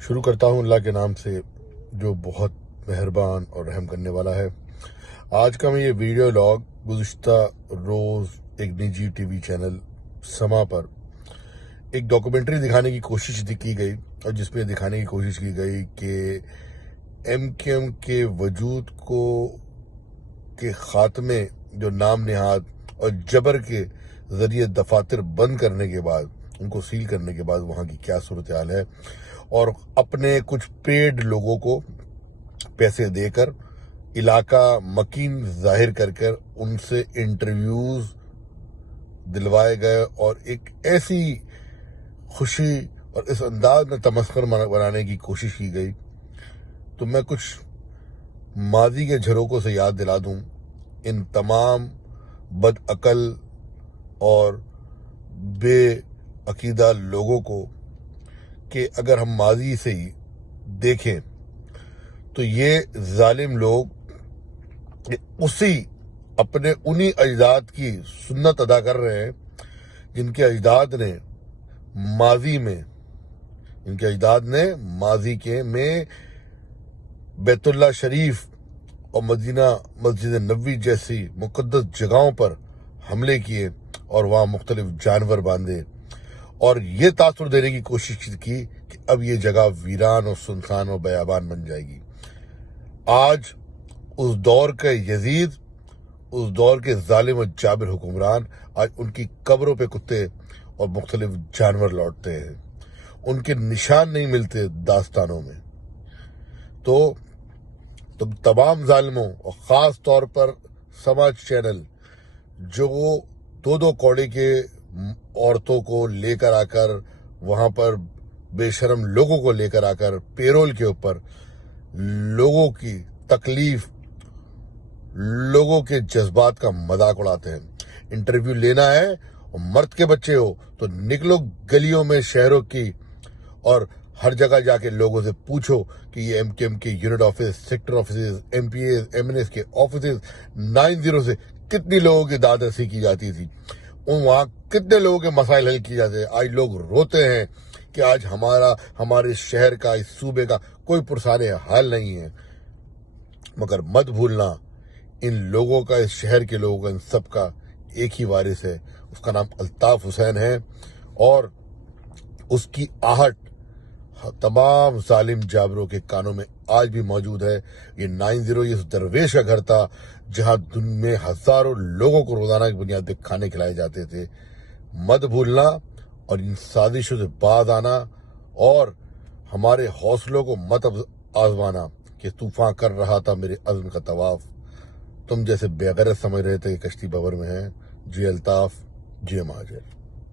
شروع کرتا ہوں اللہ کے نام سے جو بہت مہربان اور رحم کرنے والا ہے۔ آج کا میں یہ ویڈیو لاگ گزشتہ روز ایک نجی ٹی وی چینل سما پر ایک ڈاکومنٹری دکھانے کی کوشش کی گئی، اور جس میں دکھانے کی کوشش کی گئی کہ ایم کیو ایم کے وجود کے خاتمے جو نام نہاد اور جبر کے ذریعے دفاتر بند کرنے کے بعد، ان کو سیل کرنے کے بعد وہاں کی کیا صورتحال ہے، اور اپنے کچھ پیڈ لوگوں کو پیسے دے کر علاقہ مکین ظاہر کر ان سے انٹرویوز دلوائے گئے، اور ایک ایسی خوشی اور اس انداز میں تمسخر بنانے کی کوشش کی گئی۔ تو میں کچھ ماضی کے جھروکوں سے یاد دلا دوں ان تمام بد عقل اور بے عقیدہ لوگوں کو کہ اگر ہم ماضی سے ہی دیکھیں تو یہ ظالم لوگ انہی اجداد کی سنت ادا کر رہے ہیں جن کے اجداد نے ماضی میں بیت اللہ شریف اور مدینہ مسجد نبوی جیسی مقدس جگہوں پر حملے کیے اور وہاں مختلف جانور باندھے، اور یہ تاثر دینے کی کوشش کی کہ اب یہ جگہ ویران اور سنسان اور بیابان بن جائے گی۔ آج اس دور کے یزید، اس دور کے ظالم اور جابر حکمران، آج ان کی قبروں پہ کتے اور مختلف جانور لوٹتے ہیں، ان کے نشان نہیں ملتے داستانوں میں۔ تو تمام ظالموں اور خاص طور پر سماج چینل جو دو کوڑے کے عورتوں کو لے کر آ کر وہاں پر بے شرم لوگوں کو لے کر آ کر پیرول کے اوپر لوگوں کی تکلیف، لوگوں کے جذبات کا مذاق اڑاتے ہیں۔ انٹرویو لینا ہے اور مرد کے بچے ہو تو نکلو گلیوں میں شہروں کی، اور ہر جگہ جا کے لوگوں سے پوچھو کہ یہ ایم کیو ایم کے unit office, sector offices, M P As, M N As کے آفیسز 90 سے کتنی لوگوں کی داد رسی کی جاتی تھی، وہاں کتنے لوگوں کے مسائل حل کیے جاتے ہیں۔ آج لوگ روتے ہیں کہ آج ہمارے شہر کا، اس صوبے کا کوئی پرسان حال نہیں ہے، مگر مت بھولنا ان لوگوں کا، اس شہر کے لوگوں کا، ان سب کا ایک ہی وارث ہے، اس کا نام الطاف حسین ہے، اور اس کی آہٹ تمام ظالم جابروں کے کانوں میں آج بھی موجود ہے۔ یہ 90 یہ درویش کا گھر تھا جہاں دن میں ہزاروں لوگوں کو روزانہ کی بنیاد پہ کھانے کھلائے جاتے تھے۔ مت بھولنا اور ان سازشوں سے باز آنا، اور ہمارے حوصلوں کو مت آزمانا کہ طوفان کر رہا تھا میرے عزم کا طواف، تم جیسے بے غیرت سمجھ رہے تھے کہ کشتی بور میں ہیں۔ جی الطاف، جی مہاجر۔